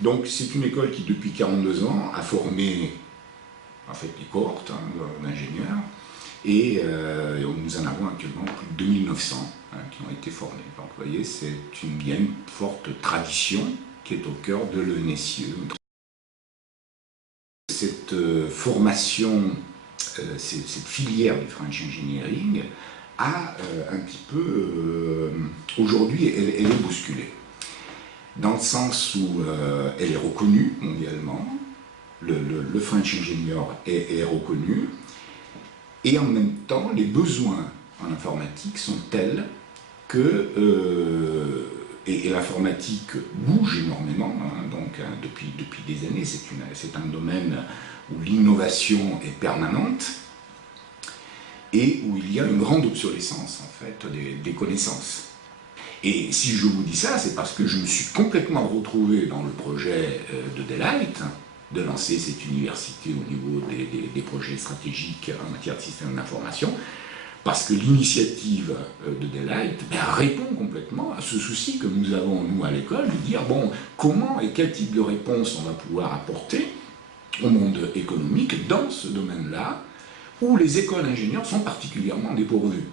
Donc c'est une école qui, depuis 42 ans, a formé en fait des cohortes d'ingénieurs, et nous en avons actuellement plus de 2900 qui ont été formés. Donc vous voyez, il y a une forte tradition qui est au cœur de l'ENSIE. Cette formation, cette filière du French Engineering a un petit peu, aujourd'hui, elle est bousculée. Dans le sens où elle est reconnue mondialement, le French Engineer est reconnu, et en même temps, les besoins en informatique sont tels que, et l'informatique bouge énormément, depuis des années, c'est un domaine où l'innovation est permanente, et où il y a une grande obsolescence en fait des connaissances. Et si je vous dis ça, c'est parce que je me suis complètement retrouvé dans le projet de Daylight, de lancer cette université au niveau des projets stratégiques en matière de système d'information, parce que l'initiative de Daylight répond complètement à ce souci que nous avons, nous, à l'école, de dire, bon, comment et quel type de réponse on va pouvoir apporter au monde économique dans ce domaine-là, où les écoles d'ingénieurs sont particulièrement dépourvues.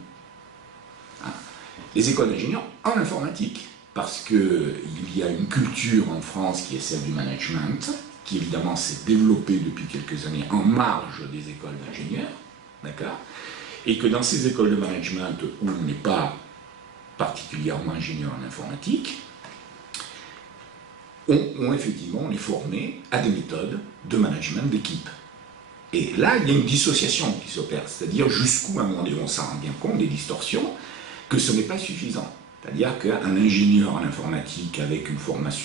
Les écoles d'ingénieurs en informatique, parce qu'il y a une culture en France qui est celle du management, qui évidemment s'est développée depuis quelques années en marge des écoles d'ingénieurs, d'accord, et que dans ces écoles de management où on n'est pas particulièrement ingénieur en informatique, on effectivement est formé à des méthodes de management d'équipe. Et là, il y a une dissociation qui s'opère, c'est-à-dire jusqu'où, à un moment donné, on s'en rend bien compte, des distorsions, que ce n'est pas suffisant. C'est-à-dire qu'un ingénieur en informatique avec une formation